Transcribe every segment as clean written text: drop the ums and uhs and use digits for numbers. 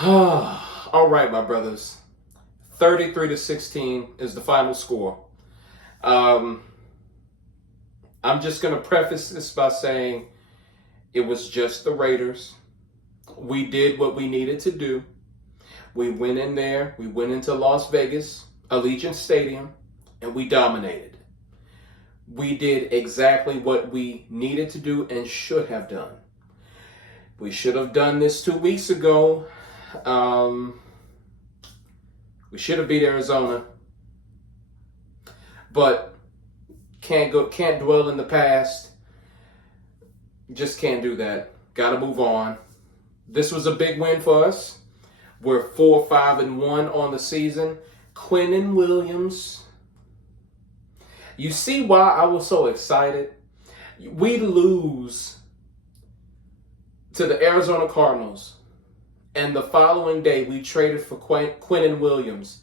All right, my brothers. 33-16 is the final score. Um, I'm just going to preface this by saying it was just the Raiders. We did what we needed to do. We went in there, we went into Las Vegas, Allegiant Stadium, and we dominated. We did exactly what we needed to do and should have done. We should have done this 2 weeks ago. We should have beat Arizona, but can't dwell in the past. Just can't do that. Got to move on. This was a big win for us. We're 4-5-1 on the season. Quinnen Williams. You see why I was so excited? We lose to the Arizona Cardinals, and the following day we traded for Quinnen Williams,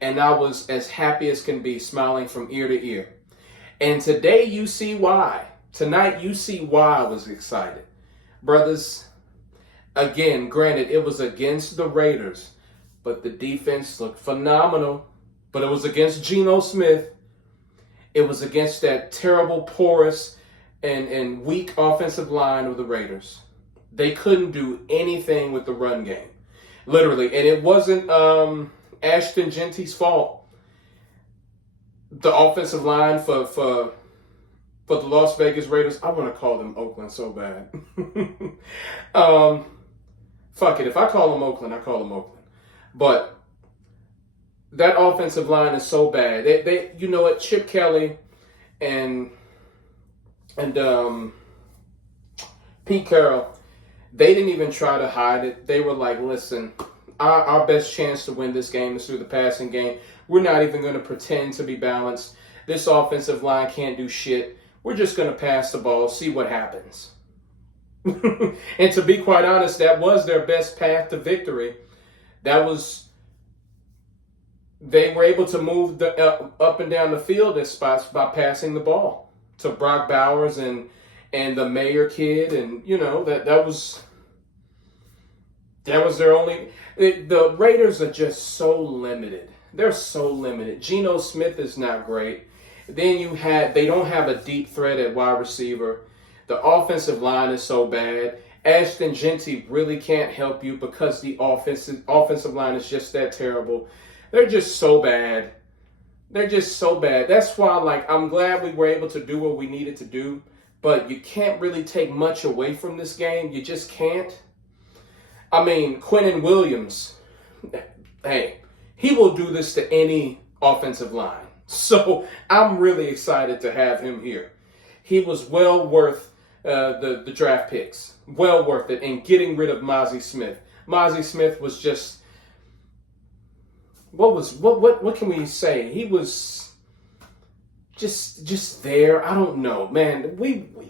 and I was as happy as can be, smiling from ear to ear. And today you see why. Tonight you see why I was excited. Brothers, again, granted, it was against the Raiders, but the defense looked phenomenal. But it was against Geno Smith. It was against that terrible, porous, and weak offensive line of the Raiders. They couldn't do anything with the run game. Literally. And it wasn't Ashton Genty's fault. The offensive line for the Las Vegas Raiders, I want to call them Oakland so bad. Fuck it. If I call them Oakland, I call them Oakland. But that offensive line is so bad. They you know what, Chip Kelly and Pete Carroll, they didn't even try to hide it. They were like, listen, our best chance to win this game is through the passing game. We're not even going to pretend to be balanced. This offensive line can't do shit. We're just going to pass the ball, see what happens. And to be quite honest, that was their best path to victory. They were able to move up and down the field at spots by passing the ball to Brock Bowers and the Mayer kid, and you know that was their only. The Raiders are just so limited. They're so limited. Geno Smith is not great. Then they don't have a deep threat at wide receiver. The offensive line is so bad. Ashton Genty really can't help you because the offensive line is just that terrible. They're just so bad. They're just so bad. That's why, I'm glad we were able to do what we needed to do, but you can't really take much away from this game. You just can't. I mean, Quinnen Williams, hey, he will do this to any offensive line. So I'm really excited to have him here. He was well worth the draft picks. Well worth it. And getting rid of Mozzie Smith. Mozzie Smith was just, what can we say? He was just there. I don't know, man.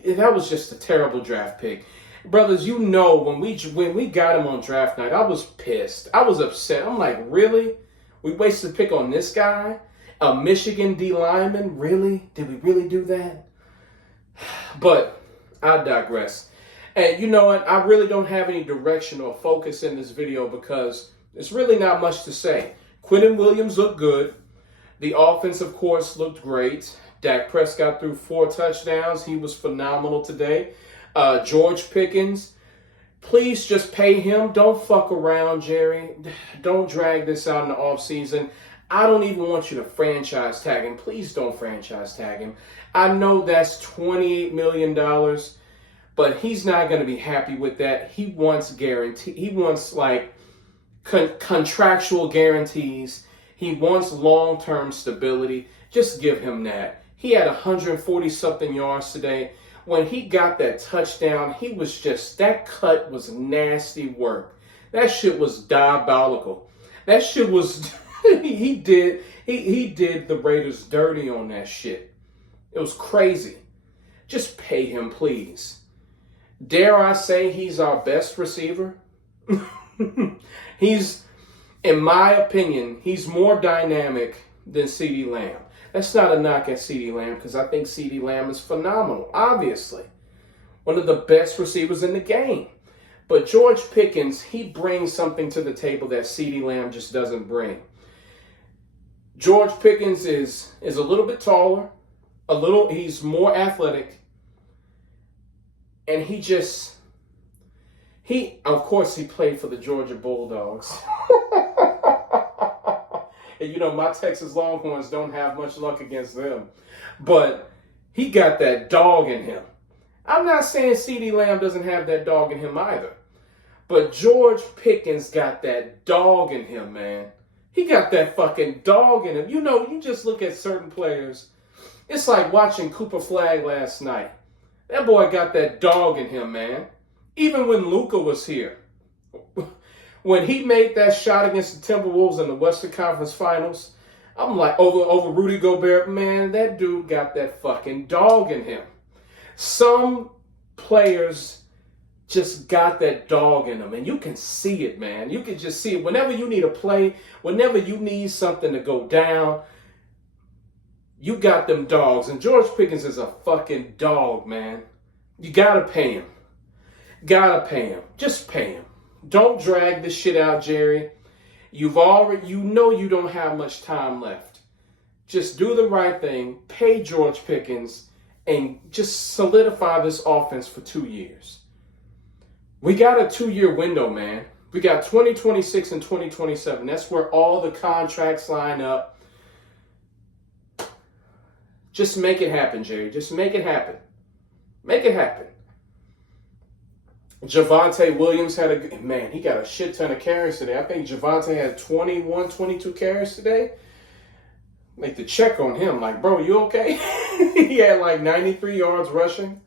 That was just a terrible draft pick. Brothers, you know, when we got him on draft night, I was pissed. I was upset. I'm like, really? We wasted a pick on this guy? A Michigan D lineman? Really? Did we really do that? But I digress. And you know what? I really don't have any direction or focus in this video because there's really not much to say. Quinnen Williams looked good. The offense, of course, looked great. Dak Prescott threw 4 touchdowns. He was phenomenal today. George Pickens, please just pay him. Don't fuck around, Jerry. Don't drag this out in the offseason. I don't even want you to franchise tag him. Please don't franchise tag him. I know that's $28 million, but he's not going to be happy with that. He wants guarantee. He wants contractual guarantees. He wants long-term stability. Just give him that. He had 140-something yards today. When he got that touchdown, he was just, that cut was nasty work. That shit was diabolical. That shit was, he did the Raiders dirty on that shit. It was crazy. Just pay him, please. Dare I say he's our best receiver? He's, in my opinion, he's more dynamic than CeeDee Lamb. That's not a knock at CeeDee Lamb because I think CeeDee Lamb is phenomenal, obviously. One of the best receivers in the game. But George Pickens, he brings something to the table that CeeDee Lamb just doesn't bring. George Pickens is a little bit taller, he's more athletic, and of course he played for the Georgia Bulldogs. And you know, my Texas Longhorns don't have much luck against them. But he got that dog in him. I'm not saying CeeDee Lamb doesn't have that dog in him either. But George Pickens got that dog in him, man. He got that fucking dog in him. You know, you just look at certain players. It's like watching Cooper Flagg last night. That boy got that dog in him, man. Even when Luka was here. When he made that shot against the Timberwolves in the Western Conference Finals, I'm like, over Rudy Gobert, man, that dude got that fucking dog in him. Some players just got that dog in them, and you can see it, man. You can just see it. Whenever you need a play, whenever you need something to go down, you got them dogs. And George Pickens is a fucking dog, man. You gotta pay him. Gotta pay him. Just pay him. Don't drag this shit out, Jerry. You know you don't have much time left. Just do the right thing, pay George Pickens, and just solidify this offense for 2 years. We got a 2-year window, man. We got 2026 and 2027. That's where all the contracts line up. Just make it happen, Jerry. Just make it happen. Make it happen. Javonte Williams he got a shit ton of carries today. I think Javonte had 21, 22 carries today. Make the check on him. Like, bro, you okay? He had like 93 yards rushing.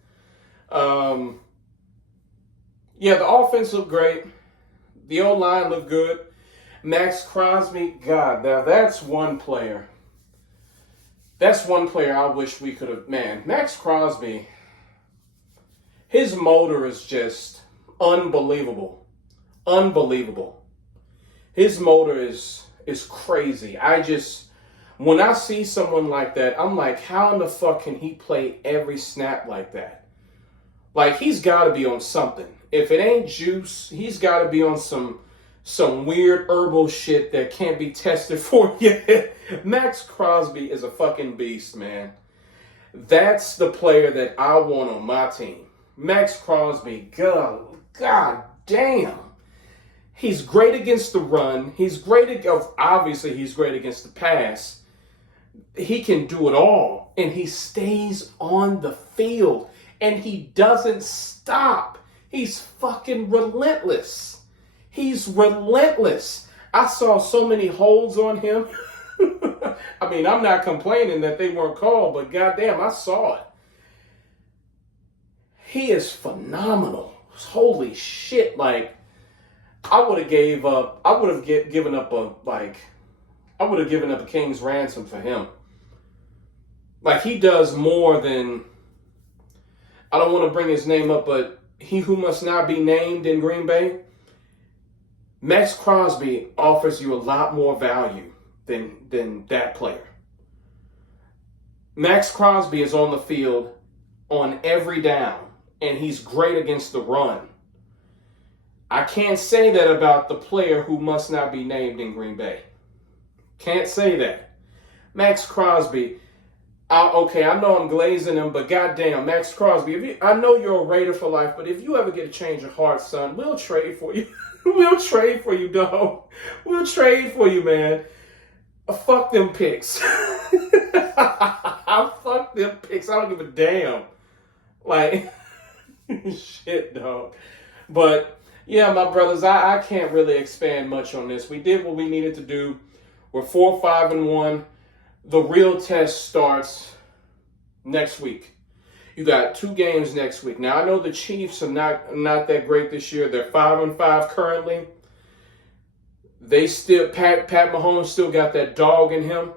Yeah, the offense looked great. The O-line looked good. Max Crosby, God, now that's one player. That's one player I wish we could have. Man, Max Crosby, his motor is just unbelievable. Unbelievable. His motor is crazy. When I see someone like that, I'm like, how in the fuck can he play every snap like that? Like, he's got to be on something. If it ain't juice, he's got to be on some weird herbal shit that can't be tested for yet. Max Crosby is a fucking beast, man. That's the player that I want on my team. Max Crosby, God damn. He's great against the run. Obviously, he's great against the pass. He can do it all. And he stays on the field. And he doesn't stop. He's fucking relentless. He's relentless. I saw so many holds on him. I mean, I'm not complaining that they weren't called, but goddamn, I saw it. He is phenomenal. Holy shit. Like, I would have given up a king's ransom for him. Like, he does more than, I don't want to bring his name up, but he who must not be named in Green Bay, Max Crosby offers you a lot more value than that player. Max Crosby is on the field on every down, and he's great against the run. I can't say that about the player who must not be named in Green Bay. Can't say that. Max Crosby, okay, I know I'm glazing him, but goddamn, Max Crosby, I know you're a Raider for life, but if you ever get a change of heart, son, we'll trade for you. We'll trade for you, dog. We'll trade for you, man. Fuck them picks. Fuck them picks. I don't give a damn. Like, shit, dog. But, yeah, my brothers, I can't really expand much on this. We did what we needed to do. We're 4-5-1. The real test starts next week. You got 2 games next week. Now, I know the Chiefs are not that great this year. They're 5-5 currently. Pat Mahomes still got that dog in him.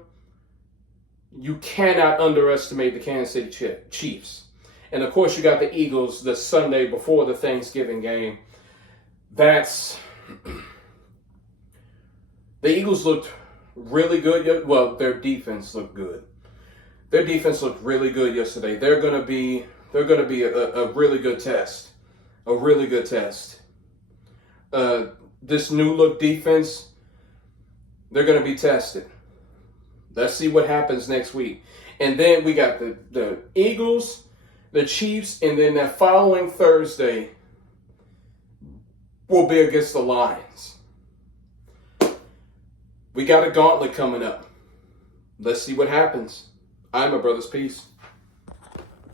You cannot underestimate the Kansas City Chiefs. And, of course, you got the Eagles the Sunday before the Thanksgiving game. The Eagles looked really good. Well, their defense looked good. Their defense looked really good yesterday. They're gonna be a really good test. A really good test. this new look defense, they're going to be tested. Let's see what happens next week. And then we got the Eagles, the Chiefs, and then that following Thursday will be against the Lions. We got a gauntlet coming up. Let's see what happens. I'm my brother's peace.